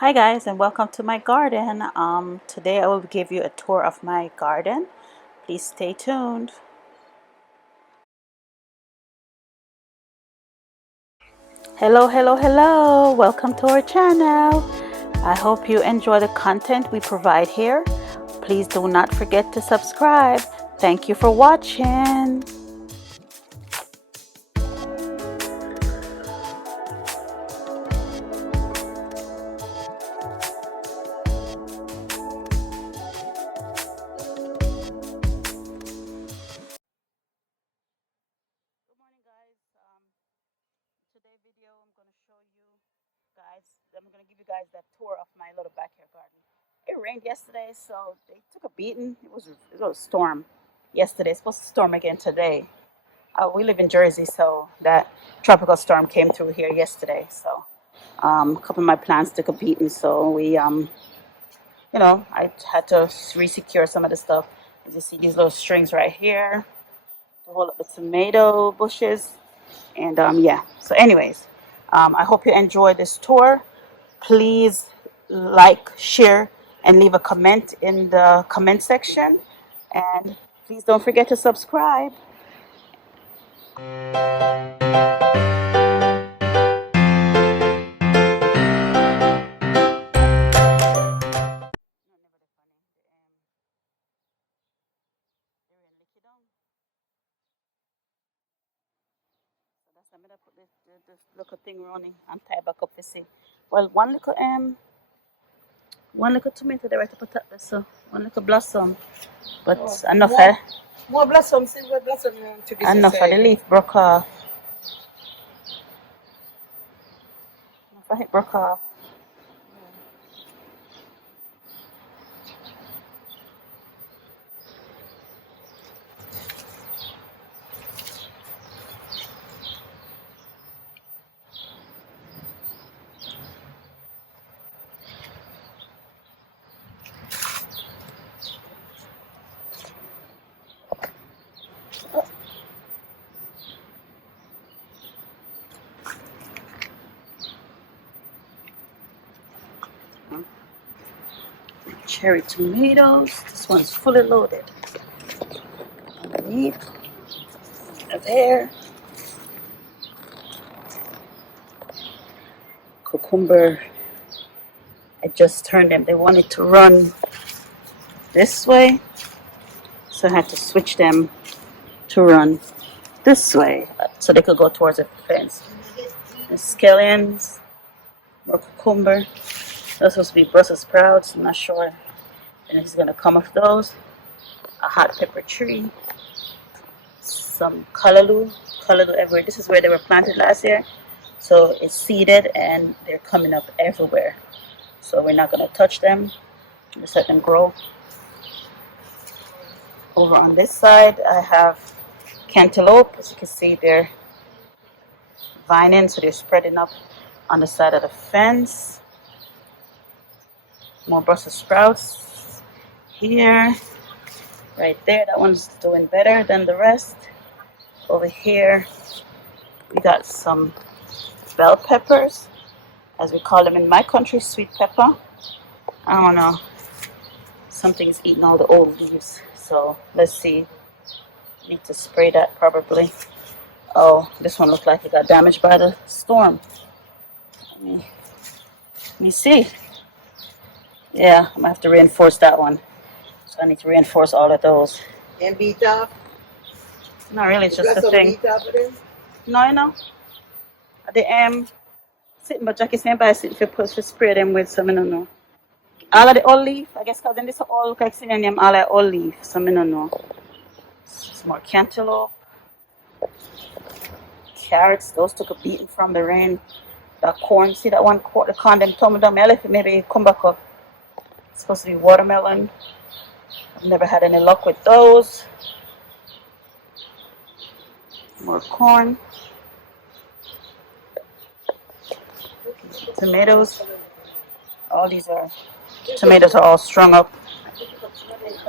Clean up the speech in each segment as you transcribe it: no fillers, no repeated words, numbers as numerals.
Hi guys, and welcome to my garden. Today I will give you a tour of my garden. Please stay tuned. Hello. Welcome to our channel. I hope you enjoy the content we provide here. Please do not forget to subscribe. Thank you for watching. Good morning guys. Today video I'm going to show you guys, I'm going to give you guys that tour of my little backyard garden. It rained yesterday, so they took a beating. It was a storm yesterday. It's supposed to storm again today. We live in Jersey, so that tropical storm came through here yesterday. So a couple of my plants took a beating. So I had to re-secure some of the stuff. As you see, these little strings right here to hold up the tomato bushes. And yeah. So, anyways, I hope you enjoy this tour. Please like, share, and leave a comment in the comment section. And please don't forget to subscribe. I'm gonna put this little thing running and tie back up to see. Well, one little tomato there right to put up there, so one little blossom, but enough more blossom, silver blossom to be enough of the leaf broke off. Enough of it broke off. Cherry tomatoes. This one's fully loaded. Underneath, there. Cucumber. I just turned them. They wanted to run this way, so I had to switch them to run this way so they could go towards the fence. The scallions, more cucumber. Those supposed to be Brussels sprouts. I'm not sure. And it's gonna come off those. A hot pepper tree. Some callaloo everywhere. This is where they were planted last year. So it's seeded and they're coming up everywhere. So we're not gonna touch them. Just let them grow. Over on this side, I have cantaloupe. As you can see, they're vining, so they're spreading up on the side of the fence. More Brussels sprouts here, right there. That one's doing better than the rest. Over here, we got some bell peppers, as we call them in my country, sweet pepper. I don't know. Something's eating all the old leaves. So let's see. Need to spray that probably. Oh, this one looked like it got damaged by the storm. Let me see. Yeah, I'm gonna have to reinforce that one. So I need to reinforce all of those. And beat up? Not really, it's just a thing. No, I know. The sitting, but Jackie saying by sitting for spray them with some, I don't know. All of the olive, I guess, because then this all look like seeing them all like olive, so I don't know. Some more cantaloupe. Carrots, those took a beating from the rain. That corn, see that one corn, the corn them tumbled down. I left it, maybe come back up. It's supposed to be watermelon. I've never had any luck with those. More corn. Tomatoes. All these tomatoes are all strung up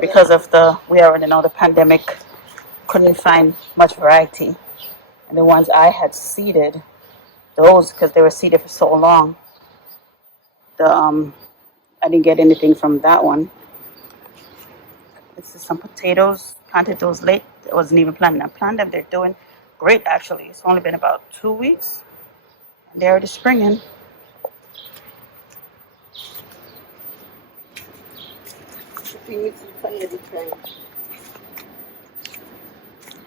because of we already know the pandemic. Couldn't find much variety. And the ones I had seeded, those, because they were seeded for so long, The I didn't get anything from that one. This is some potatoes. Planted those late. I wasn't even planning. I planted them. They're doing great actually. It's only been about 2 weeks. And they're already springing.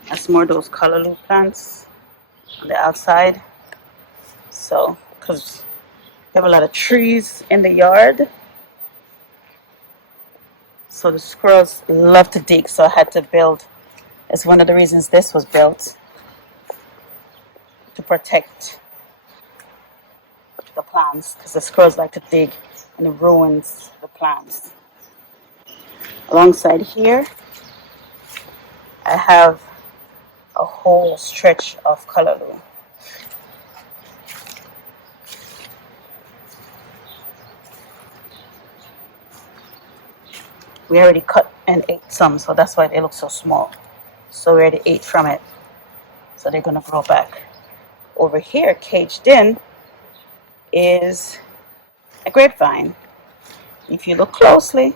That's more of those callaloo plants on the outside. So, because we have a lot of trees in the yard. So the squirrels love to dig, so I had to build. It's one of the reasons this was built, to protect the plants, because the squirrels like to dig and it ruins the plants. Alongside here, I have a whole stretch of callaloo. We already cut and ate some, so that's why they look so small. So we already ate from it. So they're going to grow back. Over here, caged in, is a grapevine. If you look closely,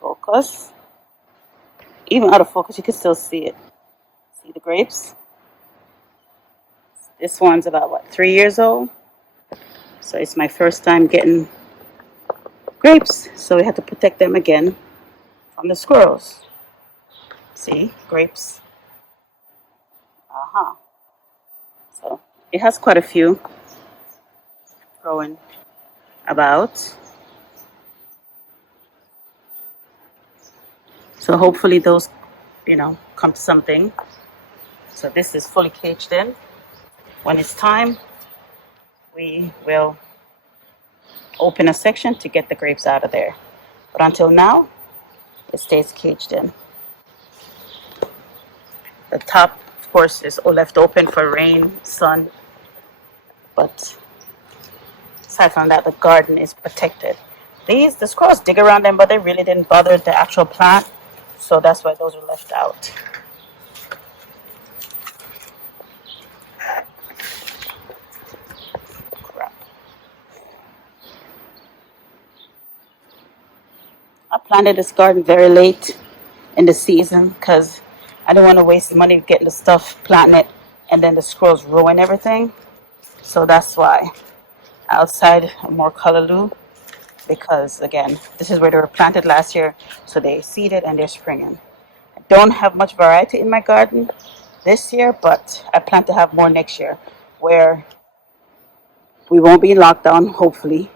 focus, even out of focus, you can still see it. See the grapes? This one's about, what, 3 years old? So it's my first time getting grapes, so we have to protect them again from the squirrels. See, grapes. So it has quite a few growing about. So hopefully those, come to something. So this is fully caged in. When it's time, we will open a section to get the grapes out of there. But until now, it stays caged in. The top, of course, is left open for rain, sun. But aside from that, the garden is protected. The squirrels dig around them, but they really didn't bother the actual plant. So that's why those are left out. I planted this garden very late in the season because I didn't want to waste money getting the stuff, planting it, and then the squirrels ruin everything. So that's why. Outside, more callaloo, because again, this is where they were planted last year, so they seeded and they're springing. I don't have much variety in my garden this year, but I plan to have more next year, where we won't be in lockdown, hopefully,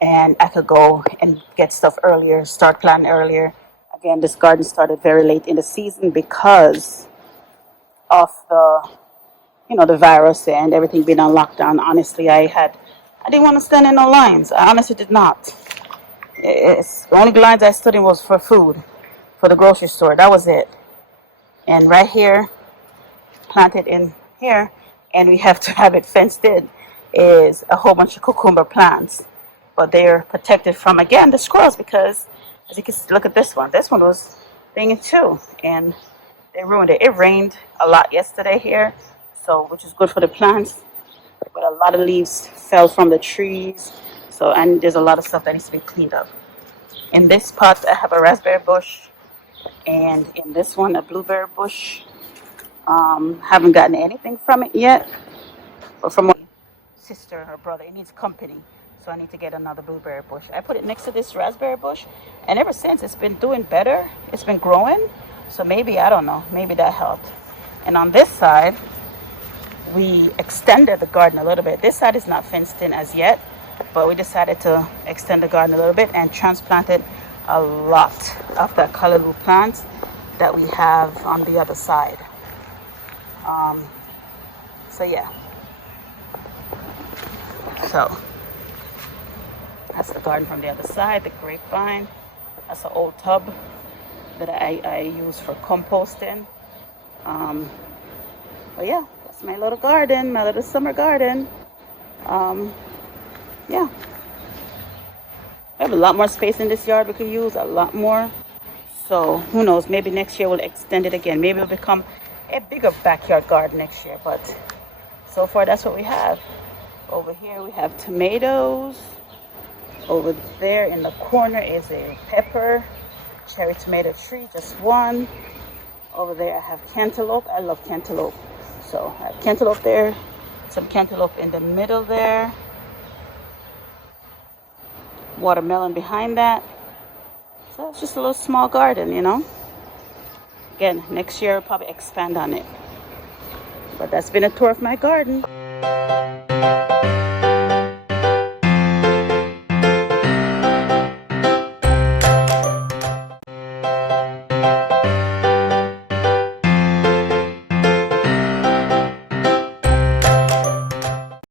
and I could go and get stuff earlier, start planting earlier. Again, this garden started very late in the season because of the virus and everything being on lockdown. Honestly, I didn't want to stand in no lines. I honestly did not. The only lines I stood in was for food, for the grocery store. That was it. And right here, planted in here, and we have to have it fenced in, is a whole bunch of cucumber plants. But they're protected from, again, the squirrels, because as you can see, look at this one. This one was thinging too, and they ruined it. It rained a lot yesterday here, so which is good for the plants. But a lot of leaves fell from the trees, and there's a lot of stuff that needs to be cleaned up. In this pot, I have a raspberry bush, and in this one, a blueberry bush. Haven't gotten anything from it yet, but from my sister or brother, it needs company, so I need to get another blueberry bush. I put it next to this raspberry bush, and ever since it's been doing better. It's been growing, so maybe, I don't know, maybe that helped. And on this side, we extended the garden a little bit. This side is not fenced in as yet, but we decided to extend the garden a little bit and transplanted a lot of the callaloo plants that we have on the other side. Yeah. So that's the garden from the other side, the grapevine. That's an old tub that I use for composting. But yeah, that's my little garden, my little summer garden. Yeah. I have a lot more space in this yard we could use, a lot more. So who knows, maybe next year we'll extend it again. Maybe it'll become a bigger backyard garden next year. But so far, that's what we have. Over here we have tomatoes. Over there in the corner is a pepper, cherry tomato tree, just one. Over there I have cantaloupe. I love cantaloupe. So I have cantaloupe there, some cantaloupe in the middle there. Watermelon behind that. So it's just a little small garden, you know. Again, next year I'll probably expand on it. But that's been a tour of my garden.